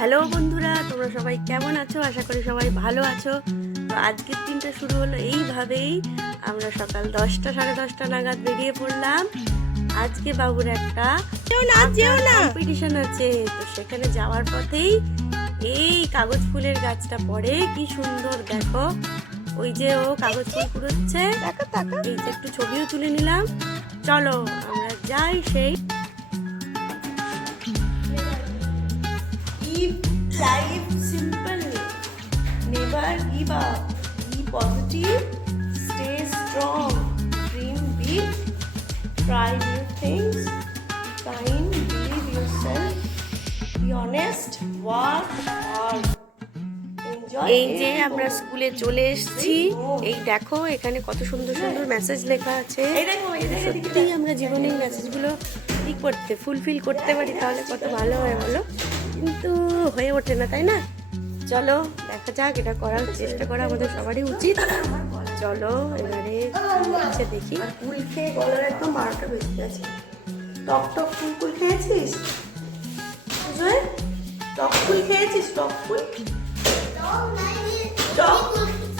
Hello বন্ধুরা, তোমরা সবাই কেমন আছো? আশা করি সবাই ভালো আছো। তো আজকের দিনটা শুরু হলো এইভাবেই। আমরা সকাল 10টা সাড়ে 10টা নাগাদ বেরিয়ে পড়লাম। আজকে বাবুর একটা কম্পিটিশন আছে, তো সেখানে যাওয়ার পথেই এই কাগজ ফুলের গাছটা পড়ে, কি সুন্দর দেখো। ওই যে ও কাগজ ফুল কুড়োচ্ছে, এই যে একটু ছবিও তুলে নিলাম। চলো আমরা যাই সেই। Keep life simple. Never give up. Be positive. Stay strong. Dream big. Try new things. Be kind. Believe yourself. Be honest. Work hard. এই যে আমরা স্কুলে চলে এসেছি। এই দেখো এখানে কত সুন্দর সুন্দর মেসেজ লেখা আছে। সত্যি আমরা জীবনে এই মেসেজগুলো কি করতে ফুলফিল করতে পারি তাহলে কত ভালো হয় বলো, কিন্তু হয়ে ওঠে না, তাই না? চলো দেখা যাক, এটা করার চেষ্টা করা আমাদের সবারই উচিত। চলো এবারে হচ্ছে দেখি। কুল খেয়ে গলার একদম 12টা বেজে গেছে। টক টক কুল খেয়েছিস? টক ফুল খেয়েছিস? টক ফুল, টক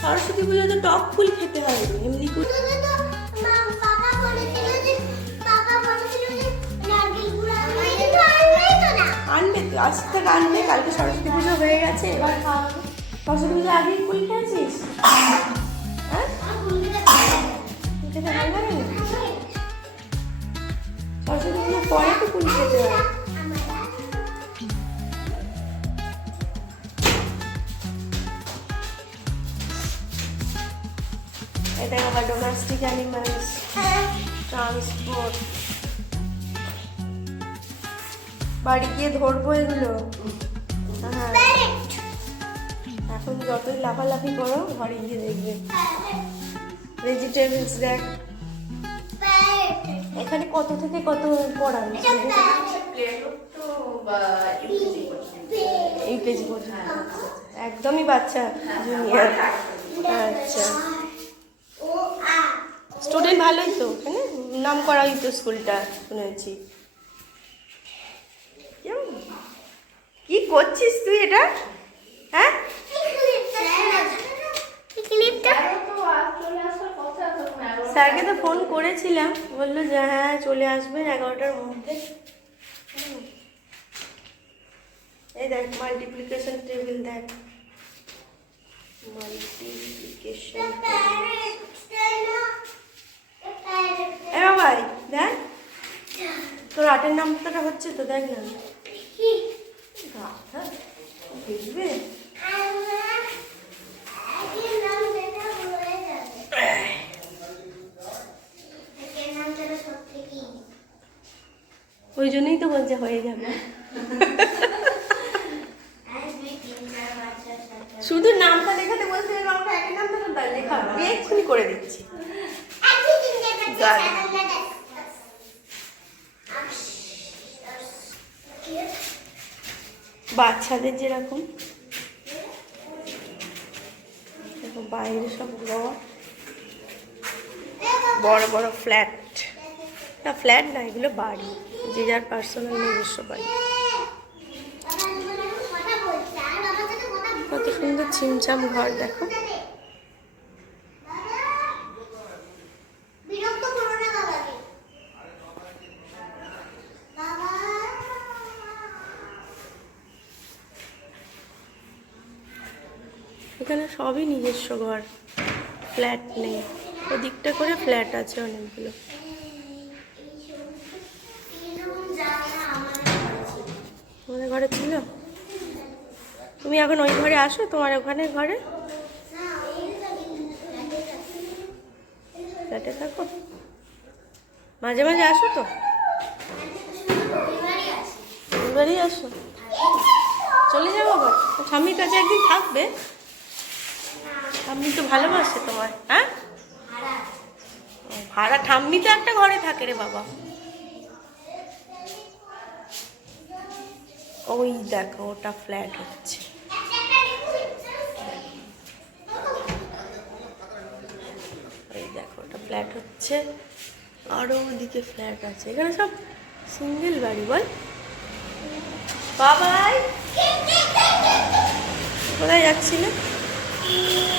সরস্বতী পুজোতে টক ফুল খেতে হয়, এমনি ফুল আনবে তো, আজ থেকে আনবে। কালকে সরস্বতী পুজো হয়ে গেছে, এবার খাওয়াবে। সরস্বতী পুজো আগে ফুল খেয়েছিস? হ্যাঁ, খেতে ভালো লাগে না? সরস্বতী পুজোর পরে তো ফুল খেতে হয়। এটা আবার ডোমেস্টিক অ্যানিমালস ট্রান্সপোর্ট। বাড়ি গিয়ে ধরবো এগুলো। হ্যাঁ, এখন যতই লাফালাফি করো ঘরে গিয়ে দেখবে। ভেজিটেবলস দেখ, এখানে কত থেকে কত পড়ান? ইউকেজি পর্যন্ত, একদমই বাচ্চা জুনিয়র। আচ্ছা, স্টুডেন্ট ভালোই তো, এখানে নাম করাই তো স্কুলটা শুনেছি। কি করছিস তুই এটা? হ্যাঁ, স্যারকে তো ফোন করেছিলাম, বললো যে হ্যাঁ চলে আসবেন 11টার মধ্যে। এই দেখ মাল্টিপ্লিকেশন টেবিল, দেখ মাল্টিপ্লিকেশন এ বাবাই দেখ, তোর 8-এর নাম্বারটা হচ্ছে তো, দেখ না। দেখবে ওই জন্যই তো বলছে হয়ে যাবে। শুধু নামটা লেখাতে বলছে, নামটা একই নামটা লেখা এক্ষুনি করে দিচ্ছি। বাচ্চাদের যেরকম দেখো, বাইরে সব বড় বড় ফ্ল্যাট, না ফ্ল্যাট না, এগুলো বাড়ি, যে যার পার্সোনাল নিজস্ব বাড়ি। কত সুন্দর ছিমছাম ঘর দেখো। এখানে সবই নিজস্ব ঘর, ফ্ল্যাট নেই। ওদিকটা করে ফ্ল্যাট আছে অনেকগুলো। তোমাদের ঘরে ছিল? তুমি এখন ওই ঘরে আসো, তোমার ওখানে ঘরে ফ্ল্যাটে থাকো, মাঝে মাঝে আসো তো? এবারই আসো, চলে যাবো আবার। স্বামীর কাছে একদিন থাকবে, ঠাম্মি তো ভালোবাসে তোমার। হ্যাঁ, ভাড়া ঠাম্মি তো একটা ঘরে থাকে রে বাবা। ওই দেখো ওটা ফ্ল্যাট হচ্ছে। এই দেখো ওটা ফ্ল্যাট হচ্ছে, আরো ওদিকে ফ্ল্যাট আছে। এখানে সব সিঙ্গেল বাড়ি। বল বাবাই, কোথায় যাচ্ছিলে?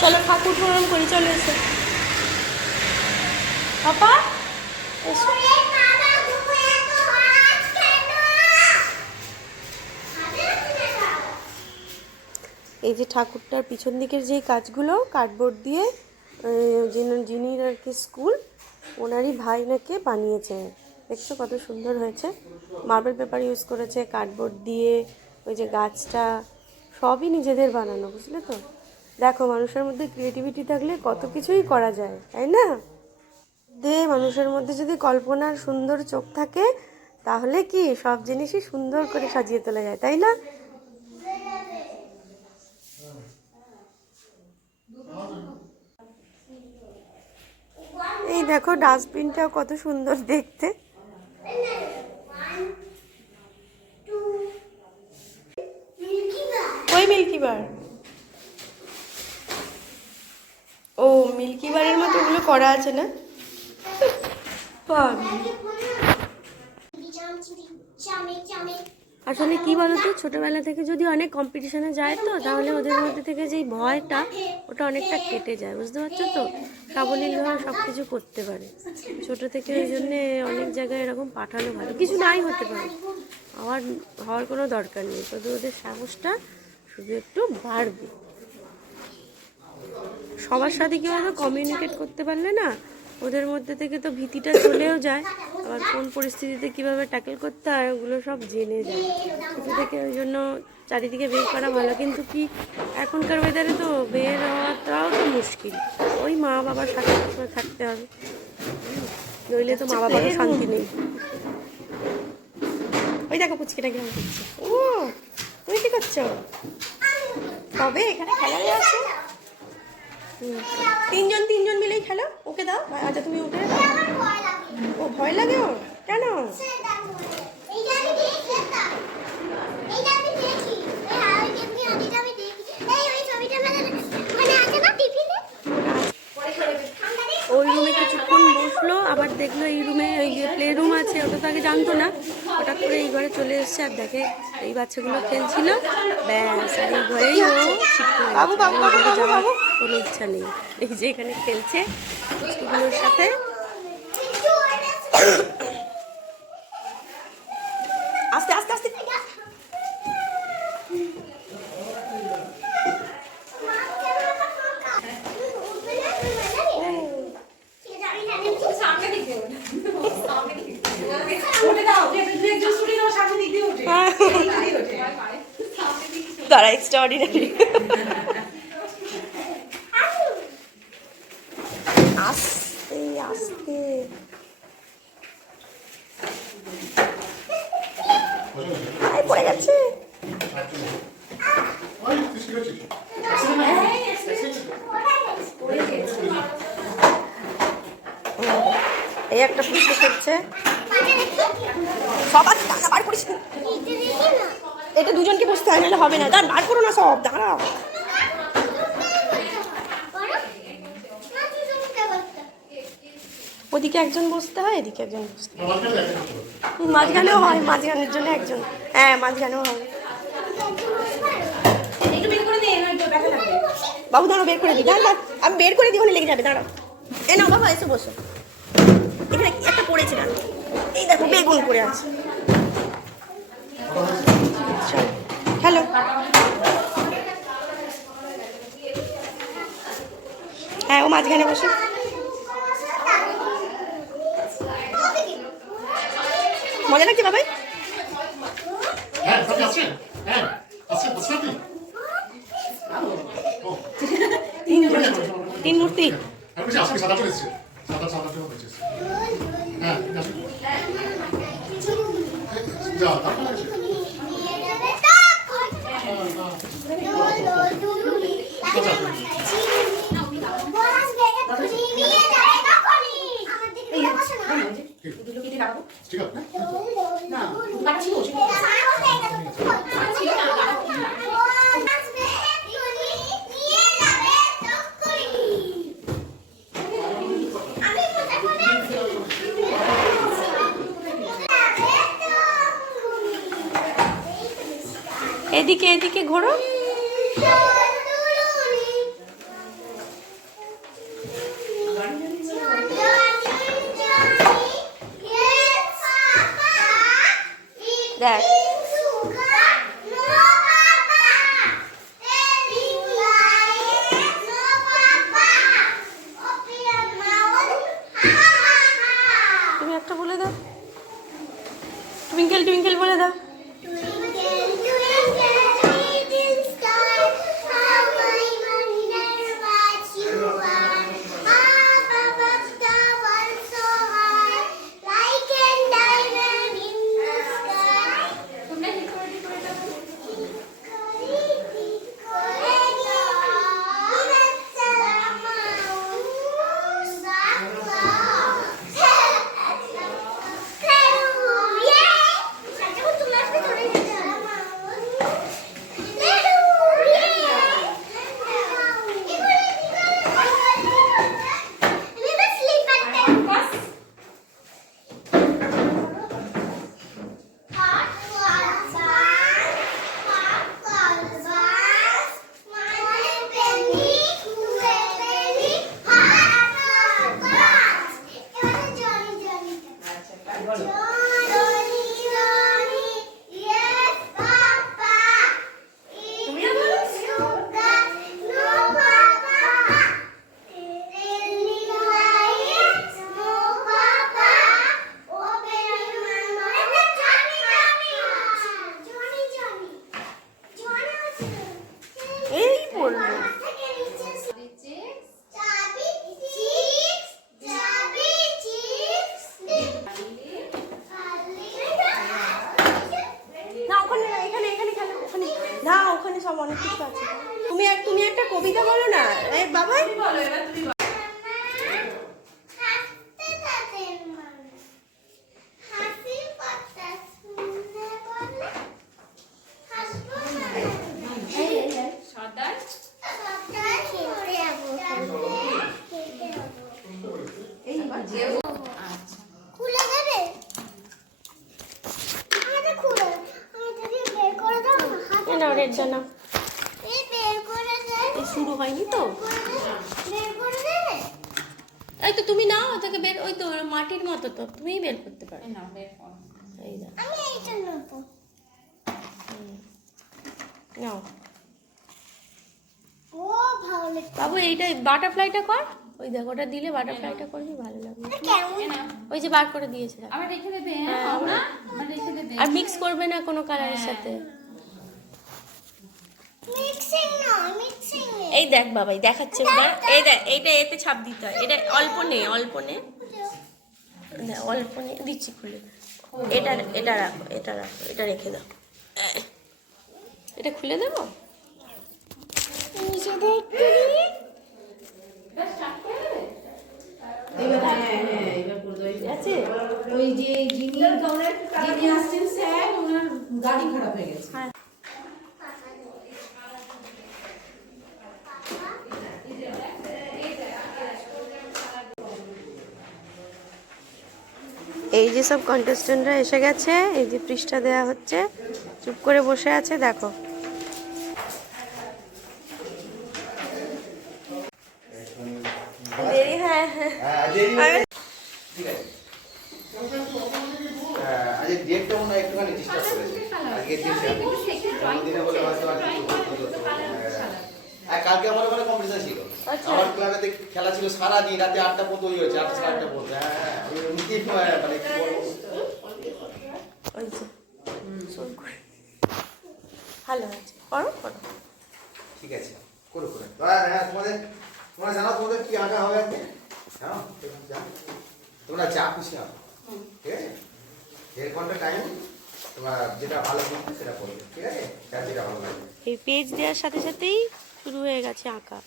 চলো ঠাকুর প্রণাম করি, চলে এসো পাপা, এসো। এই যে ঠাকুরটার পিছন দিকের যে কাজগুলো কার্ডবোর্ড দিয়ে যিনি আর কি স্কুল ওনারই ভাই নাকি বানিয়েছেন। দেখছো কত সুন্দর হয়েছে, মার্বেল পেপার ইউজ করেছে, কার্ডবোর্ড দিয়ে ওই যে গাছটা সবই নিজেদের বানানো, বুঝলে তো। দেখো মানুষের মধ্যে ক্রিয়েটিভিটি থাকলে কত কিছুই করা যায়, তাই না? মানুষের মধ্যে যদি কল্পনার সুন্দর চোখ থাকে তাহলে কি সব জিনিসই সুন্দর করে সাজিয়ে তোলা যায়, তাই না? এই দেখো ডাস্টবিনটাও কত সুন্দর দেখতে। ওই মিল্কি বার, ও মিল্কি বারের মতো ওগুলো করা আছে না? আসলে কি বলতো, ছোটবেলা থেকে যদি অনেক কম্পিটিশনে যায় তো তাহলে ওদের মধ্যে থেকে যেই ভয়টা ওটা অনেকটা কেটে যায়, বুঝতে পারছো তো। সাবলীলভাবে সব কিছু করতে পারে ছোট থেকে, ওই জন্যে অনেক জায়গায় এরকম পাঠানো ভালো। কিছু নাই হতে পারে, হওয়ার কোনো দরকার নেই, তবে ওদের সাহসটা শুধু একটু বাড়বে। সবার সাথে কীভাবে কমিউনিকেট করতে পারলে না ওদের মধ্যে থেকে তো ভীতিটা চলেও যায়, আবার কোন পরিস্থিতিতে কিভাবে ট্যাকেল করতে হয় ওগুলো সব জেনে যায় ছোটো থেকে। ওই জন্য চারিদিকে বের করা ভালো, কিন্তু কি এখনকার ওয়েদারে তো বের হওয়াটাও তো মুশকিল, ওই মা বাবার সাথে থাকতে হবে, নইলে তো মা বাবারও শান্তি নেই। ওই দেখো পুচকিটা কেমন করছে। ও তুমি কি করছো? তবে এখানে খেলা আছে, তিনজন মিলেই খেলো। ওকে দাও, আচ্ছা তুমি ওকে দাও। ও ভয় লাগে ওর, কেন? ওই রুমে কিছুক্ষণ বসলো, আবার দেখলো এই রুমে ওই প্লে রুম আছে, ওটা তো আগে জানতো না, হঠাৎ করে এই ঘরে চলে এসছে আর দেখে এই বাচ্চাগুলো খেলছিল, ব্যাস আর এই ঘরেই ও শিখতে যাওয়ার কোনো ইচ্ছা নেই। এই যে এখানে খেলছে বাচ্চাগুলোর সাথে। আস্তে আস্তে আস্তে তারা এক্সট্রাঅর্ডিনারি। আস্তে আস্তে পড়ে গেছে। এই একটা পুষ্টি করছে, সব আছে দাঁড়া বার করিস, এটা দুজনকে বসতে হয়, নাহলে হবে না। দাঁড়া বার করো না সব, দাঁড়াও। ওদিকে একজন বসতে হয়, এদিকে একজন বসতে হয়, মাঝখানেও হয়, মাঝখানের জন্য একজন, হ্যাঁ মাঝখানেও হয়। বাবু দাঁড়াও, বের করে দিই, দাঁড়া আমি বের করে দিই, ওখানে লেগে যাবে, দাঁড়াও। এ না বাবা এসে বসো, এখানে একটা পড়েছে না, এই দেখো বেগুন পড়ে আছে। হ্যালো, হ্যাঁ ও মাঝখানে বসে। মজা লাগছে বাবাই? তিন মূর্তি এদিকে এদিকে ঘোরো। দেখ তুমি একটা বলে দাও, টুইঙ্কেল টুইঙ্কেল বলে দাও। না ওখানে সব অনেক কিছু আছে। তুমি একটা কবিতা বলো না বাবা। শুরু হয়নি তো, এই তো তুমি নাও ওটাকে বের, ওই তো মাটির মতো তো তুমিই বের করতে পারো। এই নাও বাবু, এইটা বাটারফ্লাইটা কর। ওই দেখ ওটা দিলে বাটারফ্লাইটা করলে ভালো লাগবে। ওই যে বার করে দিয়েছে, আর মিক্স করবে না কোনো কালারের সাথে। এই দেখ বাবাই দেখাচ্ছে, এই দেখ এইটা এতে ছাপ দিতে হয়। এটা অল্প নে অল্প নে দিচ্ছি খুলে। এটা এটা রাখো, এটা রাখো, এটা রেখে দাও। এটা খুলে দেবো। আছে ওই যে যিনি আসছেন স্যার, ওনার গাড়ি খারাপ হয়ে গেছে। এই যে সব কন্টেস্টেন্টরা এসে গেছে, এই যে পৃষ্ঠা দেয়া হচ্ছে, চুপ করে বসে আছে দেখো। কালকে আমার ওখানে কম্পিটিশন ছিল, আমার ক্লাবে খেলা ছিল সারা দিন, রাতে 8টা পর্যন্ত হয়েছে, 8টা সাড়ে 8টা পর্যন্ত। মানে কি বলবো, ভালো আছে, করো করো, ঠিক আছে করো করো। হ্যাঁ তোমরা জানো তোমাদের কি আঁকা হবে আজকে? হ্যাঁ তোমরা যা খুশি আঁকো, ঠিক আছে? 1.5 ঘন্টা টাইম, তোমরা যেটা ভালো বুঝবে সেটা করবে, ঠিক আছে? যেটা ভালো লাগবে। এই পেজ দেওয়ার সাথে সাথেই শুরু হয়ে গেছে আঁকা,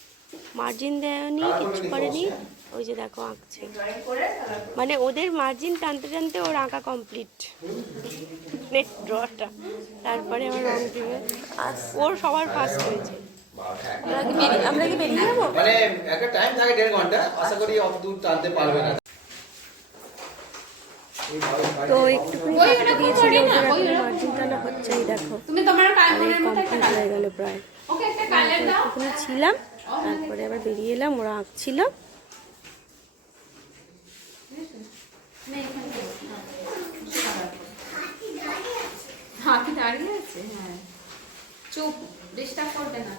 মার্জিন দেয়নি, কিছু করেনি। ওই যে দেখো আঁকছে, মানে ওদের মার্জিন টানতে টানতে ওর আঁকা কমপ্লিট, ড্রটা। তারপরে আমার রং দিবে, আর ওর সবার ফার্স্ট হয়েছে। আমরা কি বেরিয়ে যাবো? মানে একটা টাইম থাকে 1.5 ঘন্টা, আশা করি অত দূর টানতে পারবে না। তো একটুখানি কাটতে দিয়েছিল, ওদের এখন মার্জিন টানা হচ্ছে, এই দেখো কমপ্লিট হয়ে গেল প্রায়। একটুখানি ছিলাম, তারপরে আবার বেরিয়ে এলাম, ওরা আঁকছিল। হাতি দাঁড়িয়ে আছে, হ্যাঁ চুপ, ডিস্টার্ব করবে না।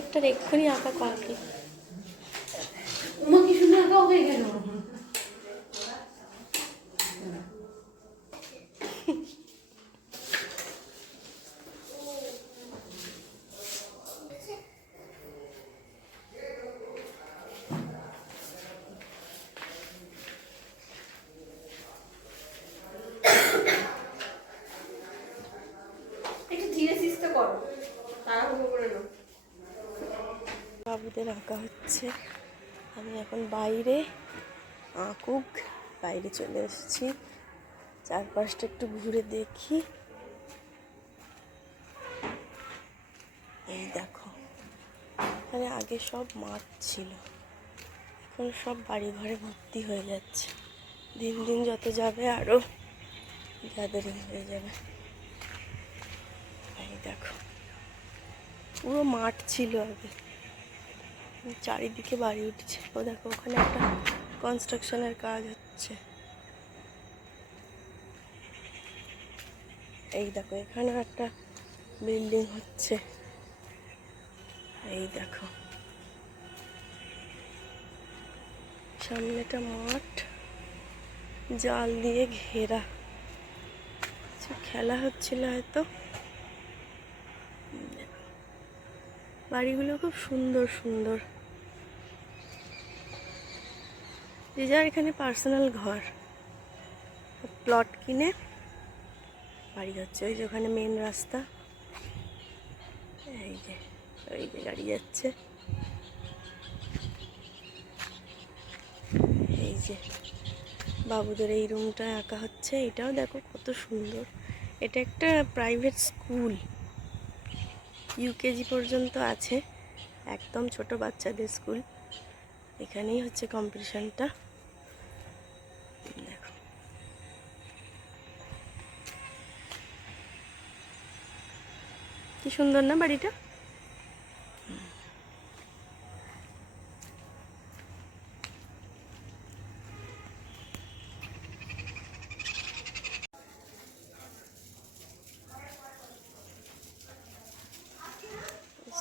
একটা এক্ষুনি আঁকা কমপ্লিট। উমা কি সুন্দর আঁকা হয়ে গেল। একটু ধীরে সিস্তে করো, তাড়াহুড়ো করে নাও। বাবুদের আঁকা হচ্ছে, আমি এখন বাইরে আঁকুক, বাইরে চলে এসেছি, চারপাশটা একটু ঘুরে দেখি। এই দেখো, এখানে আগে সব মাঠ ছিল, এখন সব বাড়ি ঘরে ভর্তি হয়ে যাচ্ছে, দিন দিন যত যাবে আরো গ্যাদারিং হয়ে যাবে। এই দেখো, পুরো মাঠ ছিল আগে, চারিদিকে বাড়ি উঠছে। ও দেখো, ওখানে একটা কনস্ট্রাকশনের কাজ হচ্ছে। এই দেখো, এখানে একটা বিল্ডিং হচ্ছে। এই দেখো, সামনেটা মাঠ, জাল দিয়ে ঘেরা, কিছু খেলা হচ্ছিল হয়তো। বাড়িগুলো খুব সুন্দর সুন্দর, যে যার এখানে পার্সোনাল ঘর, প্লট কিনে বাড়ি হচ্ছে। ওই যে ওখানে মেন রাস্তা, এই যে ওই যে গাড়ি যাচ্ছে, এই যে বাবুদের এই রুমটা আঁকা হচ্ছে। এটাও দেখো কত সুন্দর, এটা একটা প্রাইভেট স্কুল, ইউকেজি পর্যন্ত আছে, একদম ছোট বাচ্চাদের স্কুল। এখানেই হচ্ছে কম্পিটিশনটা। দেখো, কি সুন্দর না বাড়িটা।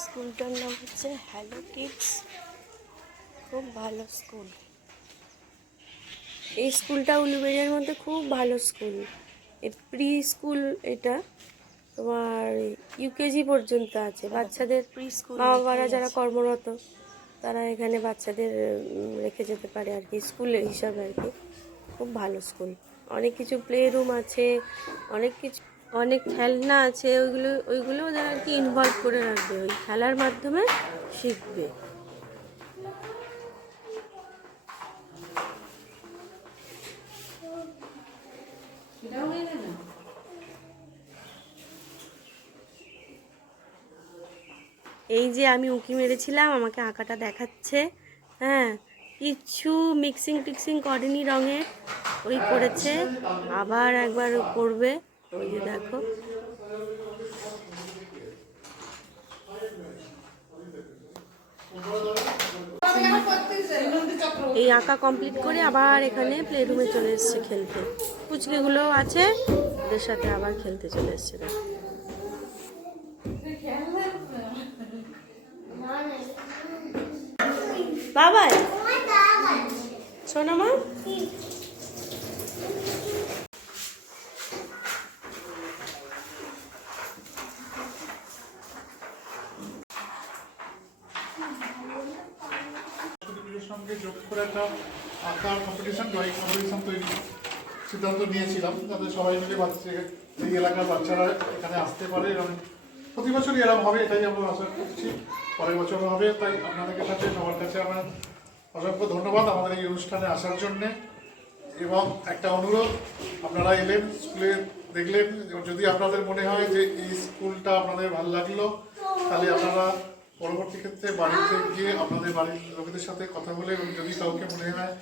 স্কুলটার নাম হচ্ছে হ্যালো কিডস, খুব ভালো স্কুল। এই স্কুলটা উলুবেড়িয়ার মধ্যে খুব ভালো স্কুল। এই প্রি স্কুল, এটা তোমার ইউকেজি পর্যন্ত আছে। বাচ্চাদের প্রি স্কুল, মা বাবারা যারা কর্মরত তারা এখানে বাচ্চাদের রেখে যেতে পারে আর কি, স্কুলের হিসাবে আর কি। খুব ভালো স্কুল, অনেক কিছু প্লে রুম আছে, অনেক কিছু, অনেক খেলনা আছে। ওইগুলো ওদের আর কি ইনভলভ করে রাখবে, ওই খেলার মাধ্যমে শিখবে। এই যে আমি উঁকি মেরেছিলাম, আমাকে আঁকাটা দেখাচ্ছে। হ্যাঁ, কিচ্ছু মিক্সিং টিক্সিং করেনি রঙের, ওই করেছে, আবার একবার করবে। ওই যে দেখো, এই আঁকা কমপ্লিট করে আবার এখানে প্লে রুমে চলে এসছে খেলতে। পুচকেগুলো আছে, ওদের সাথে আবার খেলতে চলে এসছে। বাবাই শোনো মা, সঙ্গে যোগ করে একটা আঁকার কম্পিটিশন, ড্রয়িং কম্পিটিশন তৈরি সিদ্ধান্ত নিয়েছিলাম, যাতে সবাই মিলে এই এলাকার বাচ্চারা এখানে আসতে পারে এবং প্রতি বছরই এরকম হবে, এটাই আমরা আশা করছি পরের বছরও হবে। তাই আপনাদের কাছে সবার কাছে আমার অসংখ্য ধন্যবাদ আমাদের এই অনুষ্ঠানে আসার জন্যে। এবং একটা অনুরোধ, আপনারা এলেন, স্কুলে দেখলেন, যদি আপনাদের মনে হয় যে এই স্কুলটা আপনাদের ভালো লাগলো, তাহলে আপনারা পরবর্তী ক্ষেত্রে বাড়িতে গিয়ে আপনাদের বাড়ির লোকেদের সাথে কথা বলে, এবং যদি কাউকে মনে হয়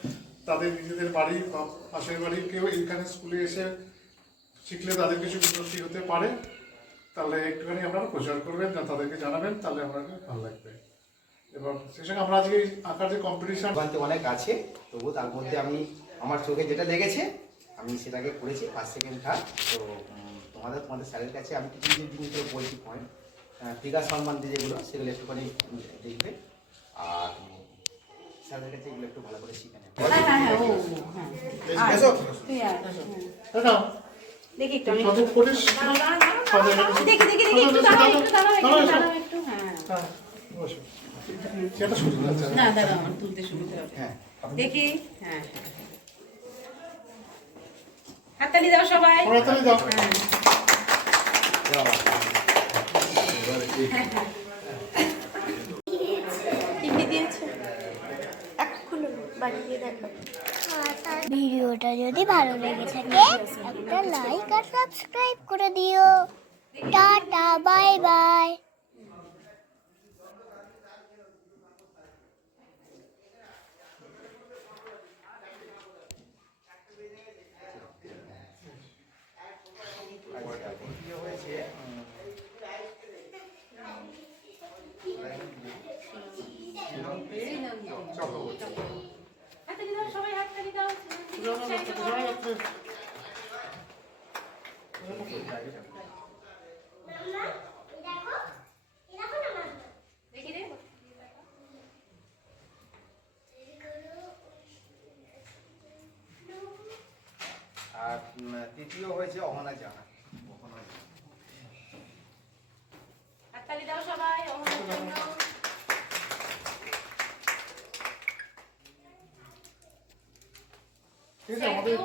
তাদের নিজেদের বাড়ি বা পাশের বাড়ির কেউ এইখানে স্কুলে এসে শিখলে তাদের কিছু উন্নতি হতে পারে, তাহলে একটুখানি আপনারা প্রচার করবেন, না তাদেরকে জানাবেন, তাহলে আপনাদের ভালো লাগবে। এবং সেই সঙ্গে আমরা আজকে আঁকার যে কম্পিটিশন অনেক আছে, তবু তার মধ্যে আমি আমার চোখে যেটা লেগেছে আমি সেটাকে করেছি, ফার্স্ট সেকেন্ড থার্ড। তো তোমাদের স্যারের কাছে আমি কিছু কিছু জিনিসগুলো বলছি পয়েন্ট, ফিগার সম্মান দিয়ে যেগুলো সেগুলো একটুখানি দেখবে, আর স্যারের কাছে এগুলো একটু ভালো করে শিখে নেবে। দেখি একটু না দাদা, আমার তুলতে সুবিধা হবে। দেখি, হ্যাঁ হাততালি দাও সবাই। তিনটে দিয়েছে, এখনো বাড়ি দিয়ে দেখো। ভিডিওটা যদি ভালো লেগে থাকে একটা লাইক আর সাবস্ক্রাইব করে দিও। Tata, bye bye. হাততালি দাও সবাই, হাততালি দাও। দেখি রে, আর তৃতীয় হয়েছে অহনা জানা। হাততালি দাও সবাই। ঠিক আছে আমাদের